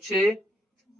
6,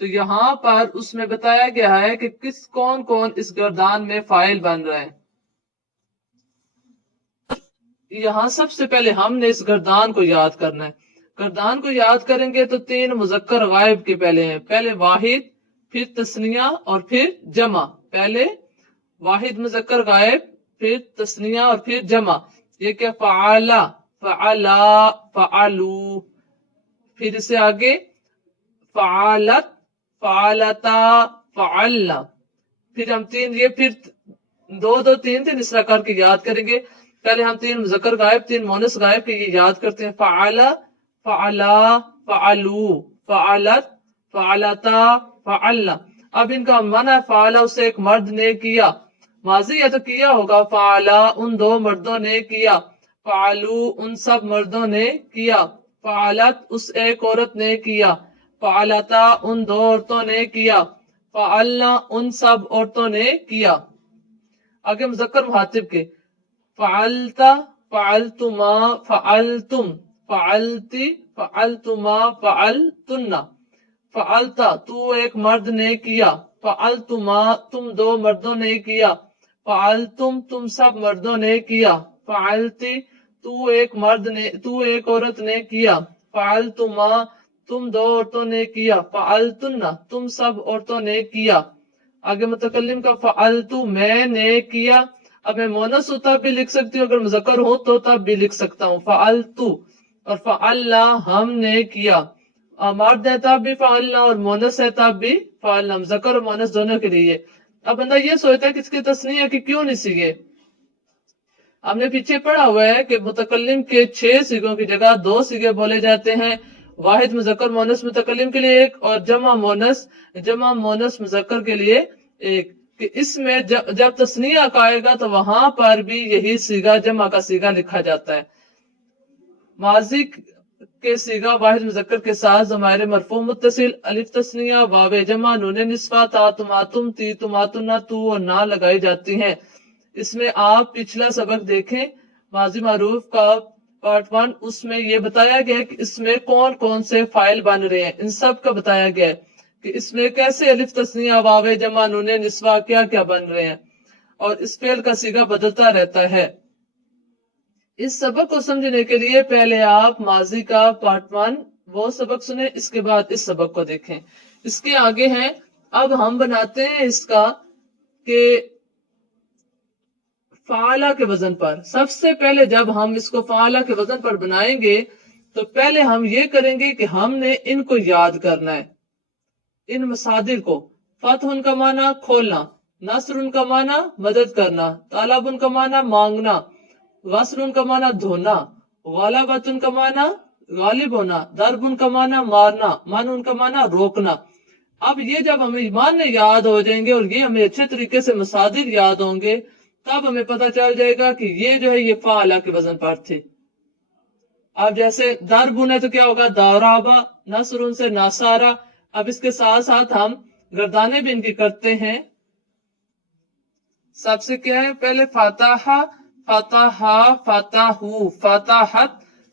تو یہاں پر اس میں بتایا گیا ہے کہ کون کون اس گردان میں فاعل بن رہے ہیں۔ یہاں سب سے پہلے ہم نے اس گردان کو یاد کرنا ہے۔ گردان کو یاد کریں گے تو 3 مذکر غائب کے پہلے ہیں، پہلے واحد، پھر تثنیہ اور پھر جمع۔ پہلے واحد مذکر غائب، پھر تثنیہ اور پھر جمع۔ یہ کیا؟ فعلا، فعلا، فعلو، پھر اسے آگے فعالت، فعالتا، فعلنا۔ پھر ہم پھر 2 2 3 3 اس طرح کر کے یاد کریں گے۔ پہلے ہم 3 مذکر غائب، 3 مؤنث غائب کے یہ یاد کرتے ہیں۔ فعلا، فعلا، فعلو، فعلت، فعلتا، فعلنا۔ اب ان کا منع ہے، فعلا اسے ایک مرد نے کیا، ماضی یا تو کیا ہوگا، فعلا ان 2 مردوں نے کیا، فعلو ان سب مردوں نے کیا، فعلت اس ایک عورت نے کیا، فعلتا ان 2 عورتوں نے کیا، فعلنا ان سب عورتوں نے کیا۔ آگے مذکر مخاطب کے، فعلتا، فعلتما، فعلتم، فعلتی، فعلتما، فعلتن۔ فعلتا تو ایک مرد نے کیا، فعلتما تم 2 مردوں نے کیا، فعلتم تم سب مردوں نے کیا، فعلتی تو ایک عورت نے کیا، فعلتما تم 2 عورتوں نے کیا، فعلتن تم سب عورتوں نے کیا۔ آگے متکلم کا، فعلتو میں نے کیا۔ اب میں مونس ہوتا بھی لکھ سکتی ہوں، اگر مذکر ہو تو تب بھی لکھ سکتا ہوں، فعلتو، اور فعلنا ہم نے کیا، مرد ہے تب بھی فعلنا اور مونس ہے تب بھی فعلنا، مذکر اور مونس دونوں کے لیے۔ اب بندہ یہ سوچتا ہے کہ اس کی تثنیہ کی کیوں نہیں سیگے؟ ہم نے پیچھے پڑھا ہوا ہے کہ متکلم کے 6 سیگوں کی جگہ 2 سیگے بولے جاتے ہیں، واحد مذکر مونس متکلم کے لیے ایک، اور جمع مونس مذکر کے لیے ایک۔ کہ اس میں جب تثنیہ کا آئے گا تو وہاں پر بھی یہی سیگا، جمع کا سیگا لکھا جاتا ہے۔ ماضی کے سیگا واحد مذکر کے ساتھ ضمائر مرفوع متصل، الف تثنیہ، واو جمع، نون نسوہ، تا تماتم، تی تماتنا، تو اور نا لگائی جاتی ہیں۔ اس میں آپ پچھلا سبق دیکھیں، ماضی معروف کا پارٹ 1، اس میں یہ بتایا گیا کہ اس میں کون کون سے فاعل بن رہے ہیں، ان سب کا بتایا گیا ہے کہ اس میں کیسے الف تثنیہ، واو جمع، نون نسوہ کیا کیا بن رہے ہیں، اور اس فعل کا سیگا بدلتا رہتا ہے۔ اس سبق کو سمجھنے کے لیے پہلے آپ ماضی کا پارٹ 1 وہ سبق سنیں، اس کے بعد اس سبق کو دیکھیں۔ اس کے آگے ہیں، اب ہم بناتے ہیں اس کا کہ فعالہ کے وزن پر۔ سب سے پہلے جب ہم اس کو فعالہ کے وزن پر بنائیں گے تو پہلے ہم یہ کریں گے کہ ہم نے ان کو یاد کرنا ہے، ان مصادر کو۔ فتح ان کا معنی کھولنا، نصر ان کا معنی مدد کرنا، طلب ان کا معنی مانگنا، غسل ان کا معنی دھونا، غلبت ان کا معنی غالب ہونا، ضرب ان کا معنی مارنا، من ان کا معنی روکنا۔ اب یہ جب ہمیں معنی یاد ہو جائیں گے اور یہ ہمیں اچھے طریقے سے مصادر یاد ہوں گے، تب ہمیں پتہ چل جائے گا کہ یہ جو ہے یہ فعالہ کے وزن پر تھے۔ اب جیسے ضرب ہے تو کیا ہوگا؟ دورابا، نصر ان سے ناسارا۔ اب اس کے ساتھ ساتھ ہم گردانے بھی ان کی کرتے ہیں۔ سب سے کیا ہے؟ پہلے فتح، فتح، فتحو، فتحت،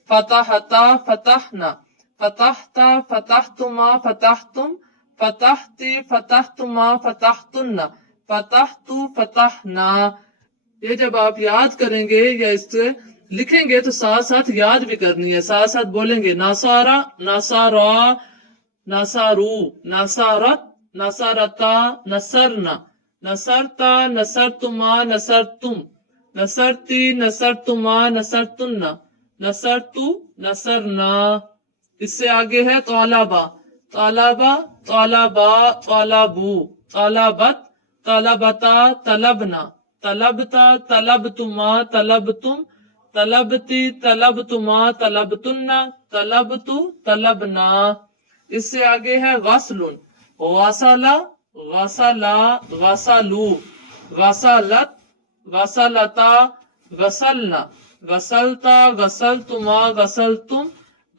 فتحتا، فتحنا، فتحتا، فتحتما، فتحتم، فتحتی، فتحتما، فتحتن، فتحتو، فتحنا۔ یہ جب آپ یاد کریں گے یا اس سے لکھیں گے تو ساتھ ساتھ یاد بھی کرنی ہے، ساتھ ساتھ بولیں گے۔ ناسارا، ناسارا، ناسارو، ناسارت، ناسارتا، نصرنا، نصرتا، نصرتما، نصرتم، نصرتی، نصرتما، نصرتن، نصرتو، نصرنا۔ اس سے آگے ہے طالبہ، طالبہ، طالبا، طالبو، طالبت، طالبتا، طلبنا، طلبتا، طلبتما، طلبتم، طلبتی، طلبتما، طلبتن، طلبتو، طلبنا۔ اس سے آگے ہے غسل، غسلا، غسلا، غسلو، غسلت، غسلتا، غسلنا، غسلتا، غسلتما، غسلتم،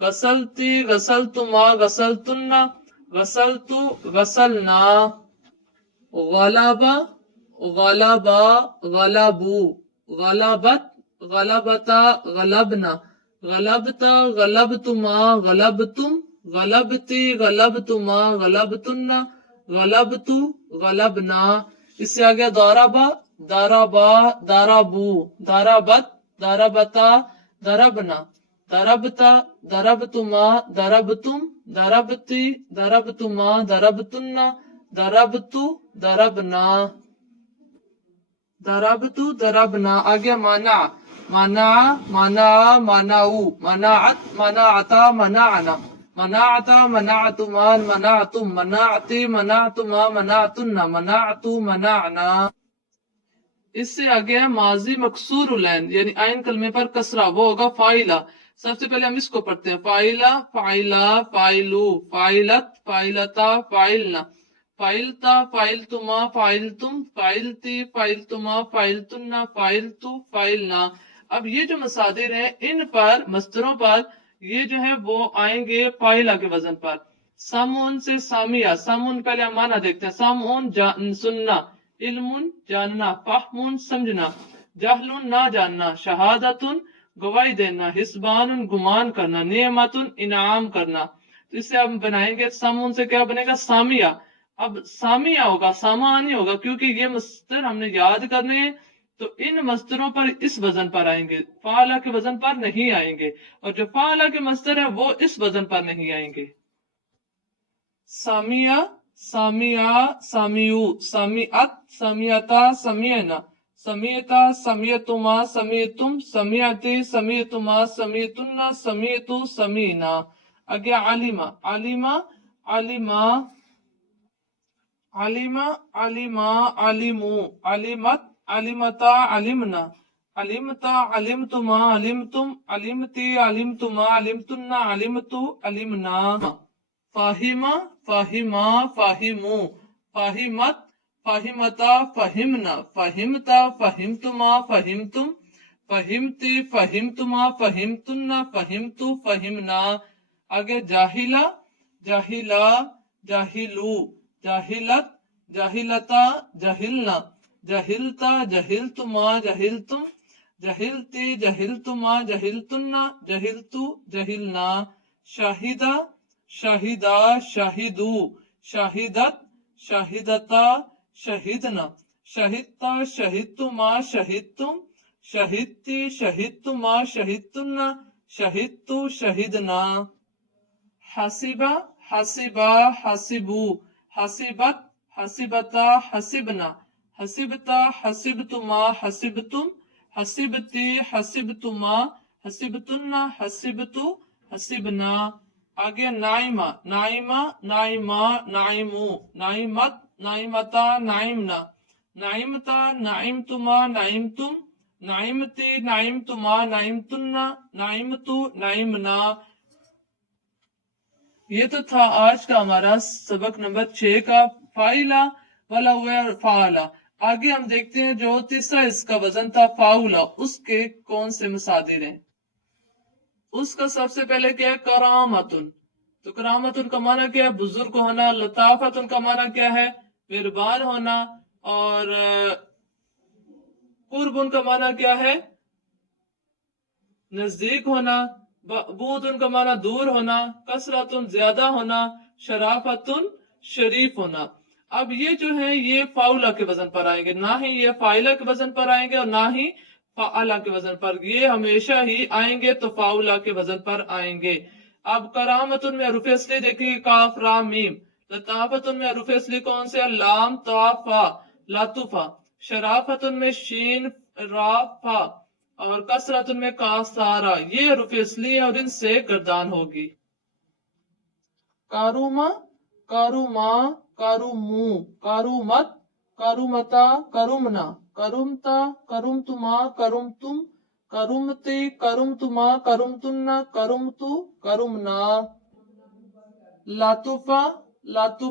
غسلتی، غسلتما، غسلتن، غسلتو، غسلنا۔ غلبہ، غلبا، غلبو، غلبت، غلبتا، غلبنا، غلبتا، غلبتما، غلبتم، غلبتی غلبتما غلبتنا غلبتو غلبنا. اس سے آگے ضربا ضربا ضربو ضربت ضربتا ضربنا ضربتا ضربتما ضربتم ضربتی ضربتما ضربتنا ضربتو ضربنا ضربتو ضربنا. آگے منع منع منع منعو منعت منعتا منعنا منعتا منعتما منعتم منعتی منعتما منعتن منعتو منعنا. اس سے آگے ہے ماضی مکسور العین یعنی عین کلمے پر کسرہ، وہ ہوگا فائلہ. سب سے پہلے ہم اس کو پڑھتے ہیں. فائلہ فائلہ فائلو فائلت فائلتا فائلنا فائلتا فائلتما فائلتم فائلتی فائلتما فائلتنا فائلتو فائلنا. اب یہ جو مصادر ہیں ان پر مصدروں پر یہ جو ہے وہ آئیں گے فائلہ کے وزن پر. سامون سے سامیہ، سامون پہلے ہم معنی دیکھتے ہیں. سامون سننا، علم جاننا، فہم سمجھنا، جہل نہ جاننا، شہادت گواہی دینا، حسبان گمان کرنا، نعمت انعام کرنا. تو اس سے ہم بنائیں گے سامون سے کیا بنے گا سامیہ. اب سامیہ ہوگا ساما نہیں ہوگا کیونکہ یہ مصدر ہم نے یاد کرنے ہیں تو ان مصدروں پر اس وزن پر آئیں گے، فعلہ کے وزن پر نہیں آئیں گے، اور جو فعلہ کے مصدر ہے وہ اس وزن پر نہیں آئیں گے. سامیہ سامیہ سامیو سامیت سامیتا سمیعنا سمیتا سمیتما سمیتم سمیتی سمیتما سمیتنا سمیتو سمینا. آگے علیمہ علیمہ علیمہ علیمہ علیمہ علیمو علیمت علیمتا علمنا علمتا علمتما علمتم علمتی علمتما علمتنا علمتو علمنا. فاہمہ فاہمہ فاہمو فاہمت فاہمتا فہمنا فہمتا فہمتما فہمتم فہمتی فہمتما فہمتنا فہمتو فہمنا. آگے جاہلہ جاہلہ جاہلو جاہلت جاہلتا جاہلنا جاہلتا جاہلتما جاہلتم جاہلتی جاہلتما جاہلتنا جاہلتو جاہلنا. شاہدہ شاہدہ شاہدو شاہدت شاہدتا شاہدنا شاہدتا شاہدتما شاہدتم شاہدتی شاہدتما شاہدتنا شاہدتو شاہدنا. حسبہ حسبہ حسبو حسبت حسبتا حسبنا حسبتا حسبتما حسبتم حسبتی حسبتما حسبتنا حسبتو حسبنا. آگے نائمہ نائمہ نائمہ نائمو نائمت نائمتا نائمنا نائمتا نائمتما نائمتم نائمتی نائمتما نائمتنا نائمتو نائمنا. یہ تو تھا آج کا ہمارا سبق نمبر 6 کا فائلہ والا ہوا فعلہ. آگے ہم دیکھتے ہیں جو تیسرا اس کا وزن تھا فاؤلہ، اس کے کون سے مصادر ہیں. اس کا سب سے پہلے کیا ہے کرامتن. تو کرامتن کا معنی کیا ہے بزرگ ہونا. لطافتن کا معنی کیا ہے مہربان ہونا. اور قربن کا معنی کیا ہے نزدیک ہونا. بعودن کا معنی دور ہونا. کثرتن زیادہ ہونا. شرافتن شریف ہونا. اب یہ جو ہے یہ فاؤلہ کے وزن پر آئیں گے، نہ ہی یہ فائلہ کے وزن پر آئیں گے اور نہ ہی فعلہ کے وزن پر. یہ ہمیشہ ہی آئیں گے تو فاؤلہ کے وزن پر آئیں گے. اب کرامتن میں حروف اصلی دیکھیں گے کاف را میم. لطافتن میں حروف اصلی کون سے لام تا فا لطفا. شرافتن میں شین را فا اور کثرتن میں کا سارا. یہ حروف اصلی ہے اور ان سے گردان ہوگی. کاروما کاروما کارومو کارومت کارومتا کارومنا کارومتا کارومتما کارومتم کارومتی کارومتما کارومتنا کارومتو کارومنا. لطفا لطف